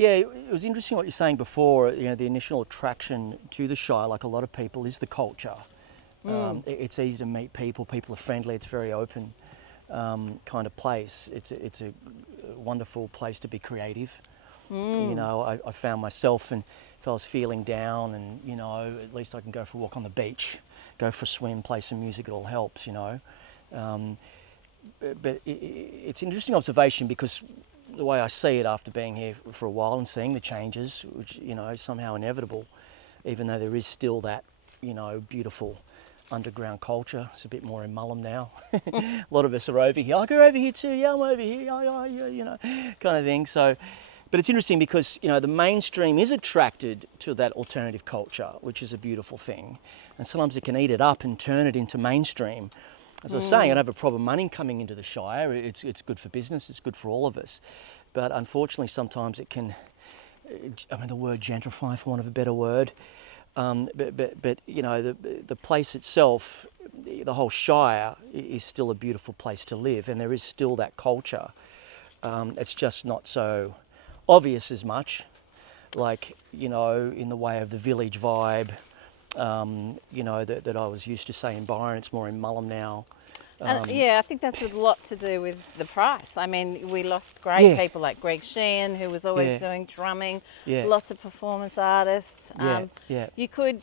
Yeah, it was interesting what you're saying before. You know, the initial attraction to the Shire, like a lot of people, is the culture. It's easy to meet people. People are friendly. It's a very open kind of place. It's a wonderful place to be creative. You know, I found myself, and if I was feeling down, and you know, at least I can go for a walk on the beach, go for a swim, play some music. It all helps. You know, but it's an interesting observation, because the way I see it after being here for a while and seeing the changes, which, you know, is somehow inevitable, even though there is still that, you know, beautiful underground culture. It's a bit more in Mullumbimby now. A lot of us are over here. I go over here too. Yeah, I'm over here. Yeah, you know, kind of thing. So, but it's interesting because, you know, the mainstream is attracted to that alternative culture, which is a beautiful thing. And sometimes it can eat it up and turn it into mainstream. As I was saying, I don't have a problem money coming into the Shire. It's good for business. It's good for all of us. But unfortunately, sometimes it can, I mean, the word gentrify, for want of a better word. But you know, the place itself, the whole Shire, is still a beautiful place to live, and there is still that culture. It's just not so obvious as much, like, you know, in the way of the village vibe. You know, that I was used to, say, in Byron. It's more in Mullumbimby now. Yeah, I think that's a lot to do with the price. I mean, we lost great people like Greg Sheehan, who was always doing drumming, lots of performance artists. You could,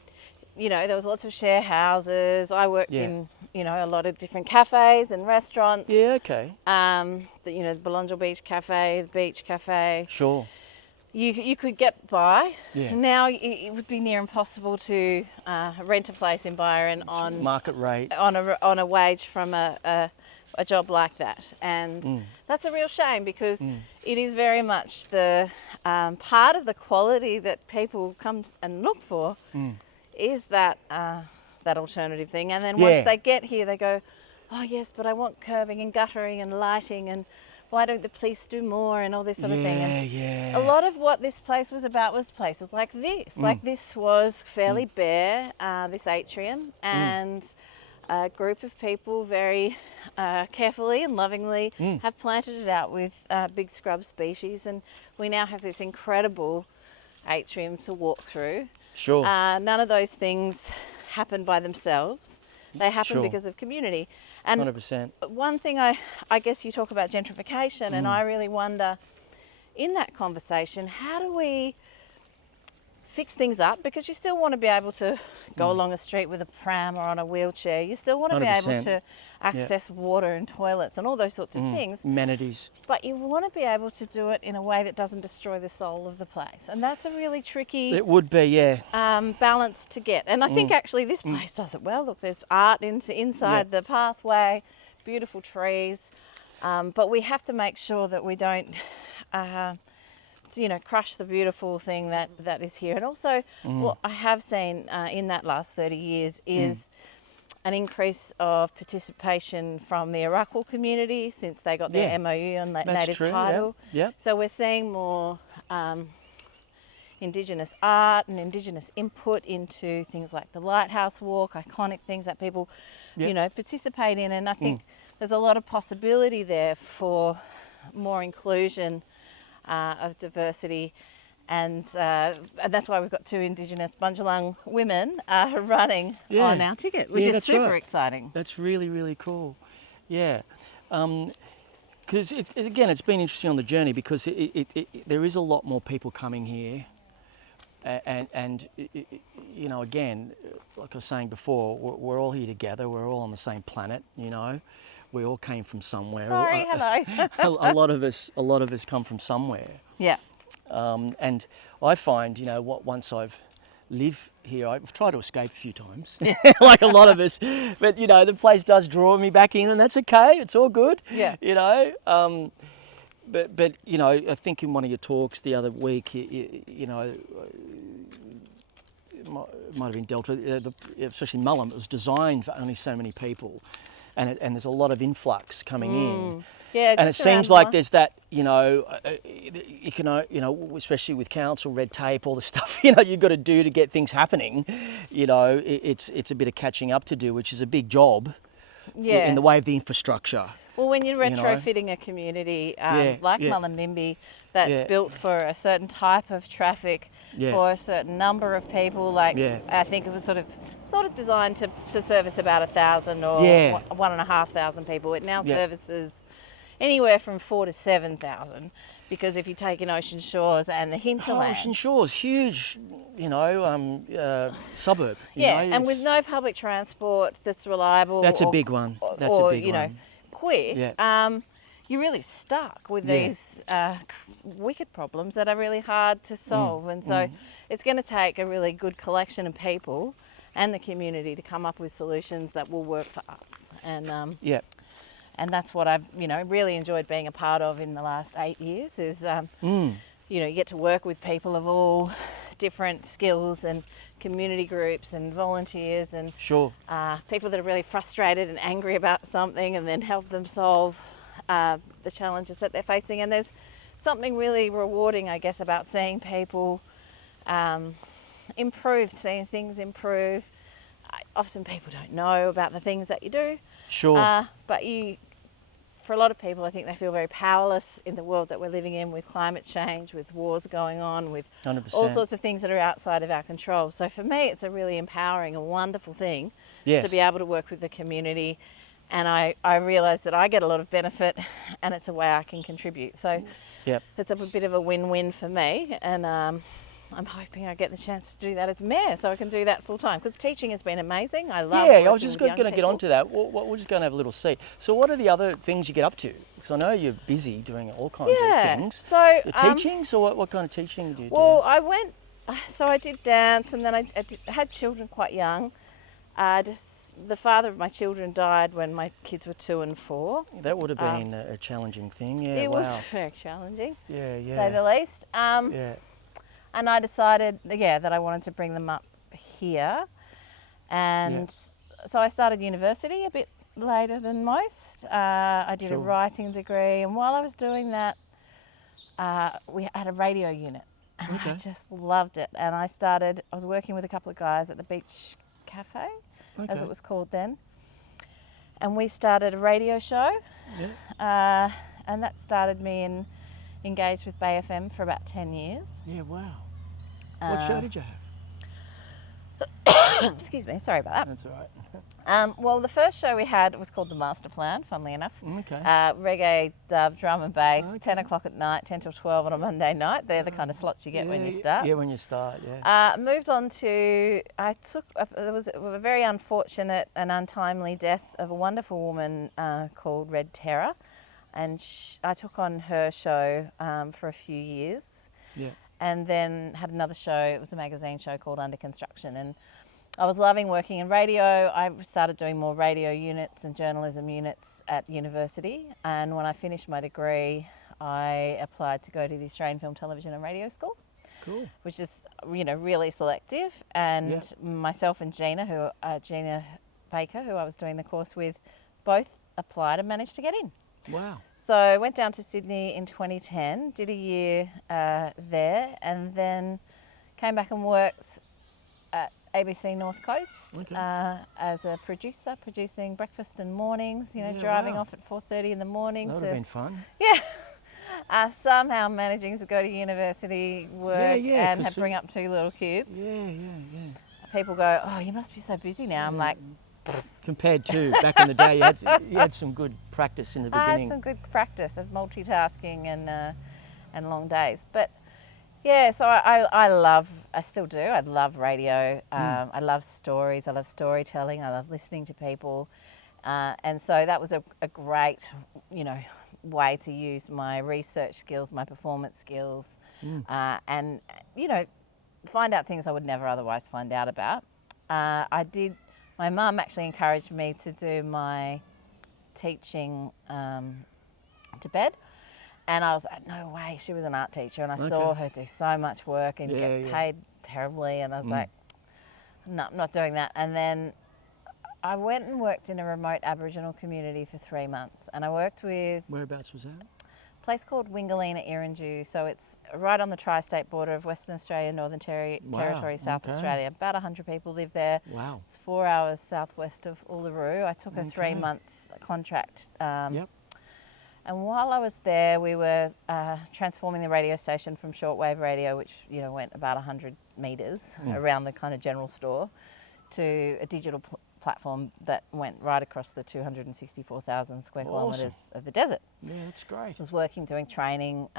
you know, there was lots of share houses. I worked in, you know, a lot of different cafes and restaurants. Yeah, okay. You know, the Belongil Beach Cafe, the Beach Cafe. Sure. You could get by. Yeah. Now it would be near impossible to rent a place in Byron on market rate, on a wage from a job like that, and that's a real shame, because it is very much the part of the quality that people come and look for is that that alternative thing, and then once they get here, they go, oh yes, but I want curbing and guttering and lighting, and why don't the police do more, and all this sort of thing. And a lot of what this place was about was places like this. Like this was fairly bare, this atrium, and a group of people very carefully and lovingly have planted it out with big scrub species, and we now have this incredible atrium to walk through. Sure. None of those things happen by themselves. They happen because of community. And 100%. one thing, I guess you talk about gentrification, and I really wonder, in that conversation, how do we fix things up? Because you still want to be able to go along a street with a pram or on a wheelchair. You still want to be able to access water and toilets and all those sorts of things. Amenities. But you want to be able to do it in a way that doesn't destroy the soul of the place. And that's a really tricky... It would be, balance to get. And I think actually this place does it well. Look, there's art inside the pathway, beautiful trees. But we have to make sure that we don't... you know, crush the beautiful thing that is here. And also what I have seen in that last 30 years is an increase of participation from the Arakwal community since they got their MOU on that native title. So we're seeing more Indigenous art and Indigenous input into things like the Lighthouse Walk, iconic things that people, you know, participate in. And I think there's a lot of possibility there for more inclusion of diversity, and that's why we've got 2 Indigenous Bundjalung women running on our ticket, which is super exciting. That's really, really cool. Yeah, because again, it's been interesting on the journey, because there is a lot more people coming here, and you know, again, like I was saying before, we're all here together. We're all on the same planet, you know. We all came from somewhere. Sorry, hello. a lot of us come from somewhere. Yeah. And I find, you know, once I've lived here, I've tried to escape a few times, like a lot of us. But you know, the place does draw me back in, and that's okay. It's all good. Yeah. You know. But you know, I think in one of your talks the other week, you know, it might have been dealt with, especially Mullumbimby. It was designed for only so many people. And there's a lot of influx coming in. Yeah, and it seems like there's that, you know, you can, you know, especially with council red tape, all the stuff, you know, you've got to do to get things happening. You know, it's a bit of catching up to do, which is a big job in the way of the infrastructure. Well, when you're you know. retrofitting a community Yeah, like yeah. Mullumbimby, that's Yeah. built for a certain type of traffic, Yeah. for a certain number of people, like Yeah. I think it was sort of designed to service about 1,000 or Yeah. 1,500 people. It now Yeah. services anywhere from 4,000 to 7,000, because if you take in Ocean Shores and the hinterland. Ocean Shores, huge, suburb. Yeah, you know, and with it's- no public transport that's reliable. That's a or- big one. That's or, a big one. quick. Yeah. You're really stuck with Yeah. these wicked problems that are really hard to solve. And so it's going to take a really good collection of people and the community to come up with solutions that will work for us. Yeah. And that's what I've, really enjoyed being a part of in the last 8 years is, you get to work with people of all different skills and community groups and volunteers and Sure. people that are really frustrated and angry about something, and then help them solve the challenges that they're facing. And there's something really rewarding, I guess, about seeing people improve, seeing things improve. Often people don't know about the things that you do. Sure. But for a lot of people, I think they feel very powerless in the world that we're living in, with climate change, with wars going on, with 100%. all sorts of things that are outside of our control. So for me, it's a really empowering and wonderful thing Yes. to be able to work with the community. And I realise that I get a lot of benefit, and it's a way I can contribute. So Yep. it's a bit of a win-win for me. And I'm hoping I get the chance to do that as mayor, so I can do that full time, because teaching has been amazing. I love Yeah, I working was just with going young to get people. onto that. We're just going to have a little see. So, what are the other things you get up to? Because I know you're busy doing all kinds of things. So The teaching. So, what kind of teaching do you well, I did dance, and then I had children quite young. The father of my children died when my kids were 2 and 4. do? That would have been a challenging thing. Yeah. It wow. was very challenging, Yeah. to say the least. Yeah. And I decided, that I wanted to bring them up here. And so I started university a bit later than most. I did a Sure. writing degree, and while I was doing that, we had a radio unit. And I Okay. just loved it. And I was working with a couple of guys at the Beach Cafe, as Okay. it was called then. And we started a radio show. Yeah. And that started me engaged with Bay FM for about 10 years. Yeah. Wow. What show did you have? Excuse me, sorry about that. That's all right. Well, the first show we had was called The Master Plan, funnily enough. Okay. Reggae, dub, drum and bass, Okay. 10 o'clock at night, 10 till 12 on a Monday night. They're the kind of slots you get when you start. Yeah, when you start. Yeah. Moved on to, there was a very unfortunate and untimely death of a wonderful woman called Red Terror. And I took on her show for a few years. Yeah. And then had another show. It was a magazine show called Under Construction, and I was loving working in radio. I started doing more radio units and journalism units at university, and when I finished my degree, I applied to go to the Australian Film, Television and Radio School, Cool. which is really selective. And Yeah. myself and Gina Baker, who I was doing the course with, both applied and managed to get in. Wow. So I went down to Sydney in 2010, did a year there, and then came back and worked at ABC North Coast as a producer, producing breakfast and mornings, driving wow. off at 4:30 in the morning. That would have been fun. Yeah. Somehow managing to go to university, work, and 'cause bring up 2 little kids. Yeah. People go, "Oh, you must be so busy now." I'm like, Compared to back in the day, you had some good practice in the I had beginning. some good practice of multitasking and long days. But yeah, so I still do. I love radio. I love stories. I love storytelling. I love listening to people. And so that was a great, way to use my research skills, my performance skills, and, find out things I would never otherwise find out about. My mum actually encouraged me to do my teaching to bed, and I was like, no way, she was an art teacher, and I saw her do so much work and get paid terribly, and I was like, no, I'm not doing that. And then I went and worked in a remote Aboriginal community for 3 months, and I worked with Whereabouts was that? a place called Wingalina Irinju. So it's right on the tri-state border of Western Australia, Northern Territory, South Australia. About 100 people live there. Wow. It's 4 hours southwest of Uluru. I took a 3-month contract And while I was there, we were transforming the radio station from shortwave radio, which went about 100 metres around the kind of general store, to a digital platform that went right across the 264,000 square kilometres of the desert. Yeah, that's great. I was working, doing training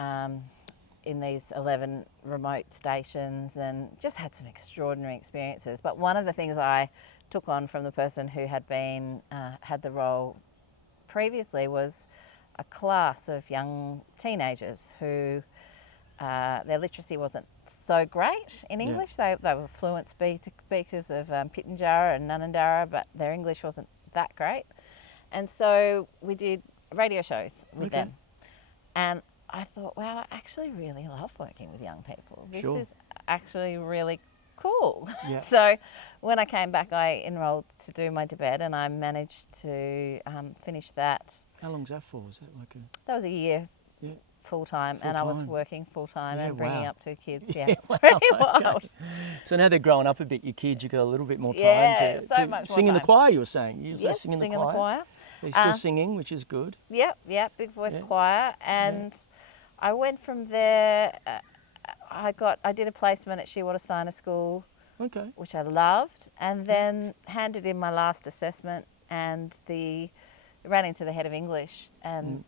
in these 11 remote stations, and just had some extraordinary experiences. But one of the things I took on from the person who had been had the role previously was a class of young teenagers who their literacy wasn't so great in English. They were fluent speakers of Pitjantjatjara and Ngundarra, but their English wasn't that great. And so we did radio shows with them. And I thought, wow, I actually really love working with young people. This is actually really cool. Yeah. So when I came back, I enrolled to do my DBED, and I managed to finish that. How long's that for? Was that like a... That was a year. Yeah. Full-time, and I was working full-time and bringing up 2 kids. Yeah, it's pretty wild. So now they're growing up a bit, your kids, you've got a little bit more time to so much sing more in the time. choir, you were saying. You Yes, sing in the choir. choir. They're still singing, which is good. Yep, big voice choir. And I went from there, I did a placement at Shire Steiner School, which I loved, and then handed in my last assessment, and ran into the head of English, and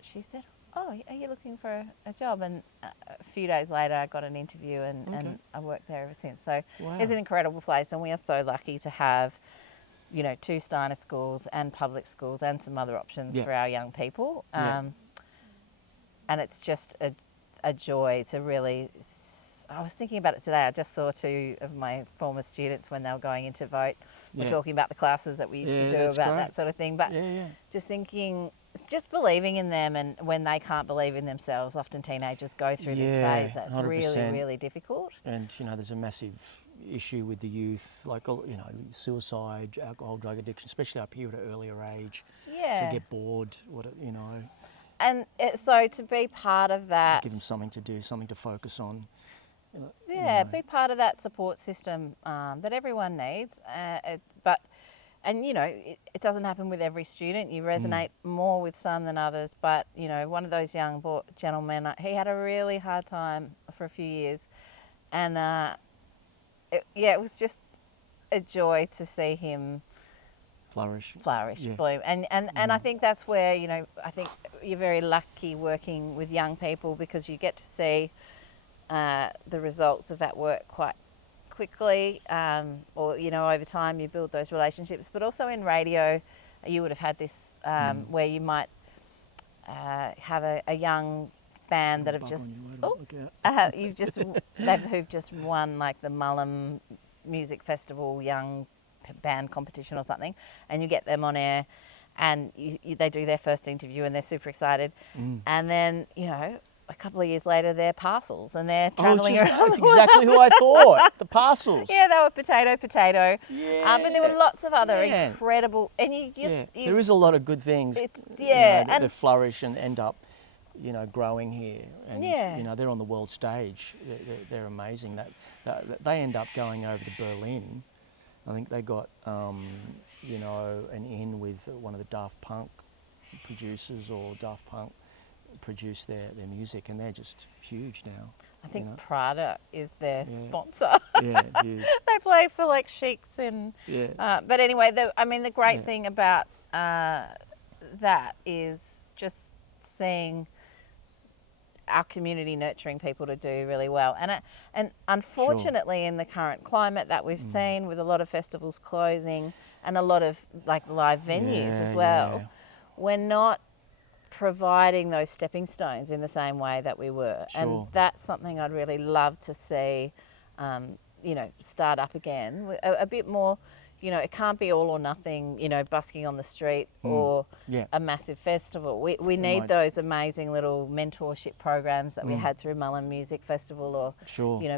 she said, "Oh, are you looking for a job?" And a few days later, I got an interview, and I worked there ever since. So it's an incredible place, and we are so lucky to have, 2 Steiner schools and public schools and some other options for our young people. And it's just a joy to really... I was thinking about it today. I just saw 2 of my former students when they were going in to vote. We're talking about the classes that we used to do about that sort of thing. But just thinking... just believing in them, and when they can't believe in themselves, often teenagers go through this phase that's 100%. Really, really difficult. And, there's a massive issue with the youth, like, suicide, alcohol, drug addiction, especially up here at an earlier age. Yeah. To get bored, And so to be part of that... Give them something to do, something to focus on. Be part of that support system that everyone needs. It doesn't happen with every student. You resonate more with some than others. But, one of those young gentlemen, he had a really hard time for a few years. And, it was just a joy to see him flourish, bloom. And I think that's where, I think you're very lucky working with young people, because you get to see the results of that work quite quickly, or over time you build those relationships. But also in radio, you would have had this where you might have a young band that have just who've just won like the Mullumbimby Music Festival Young Band Competition or something, and you get them on air, and they do their first interview, and they're super excited, and then a couple of years later, they're Parcels, and they're travelling around. That's exactly who I thought. The Parcels. Yeah, they were potato. Yeah. But there were lots of other incredible, and there is a lot of good things. That flourish and end up, growing here, and they're on the world stage. They're amazing. They end up going over to Berlin. I think they got, an in with one of the Daft Punk producers, or Daft Punk produce their music, and they're just huge now. I think Prada is their sponsor. Yeah, huge. They play for like Sheiks and... but anyway, the great thing about that is just seeing our community nurturing people to do really well. And unfortunately, in the current climate that we've seen, with a lot of festivals closing and a lot of like live venues as well, we're not providing those stepping stones in the same way that we were. And that's something I'd really love to see, start up again. A bit more, it can't be all or nothing, busking on the street or a massive festival. We need those amazing little mentorship programs that we had through Mullumbimby Music Festival, or,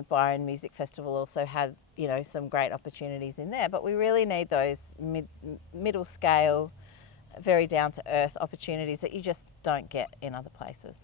Byron Music Festival also had, some great opportunities in there. But we really need those middle scale, very down to earth opportunities that you just don't get in other places.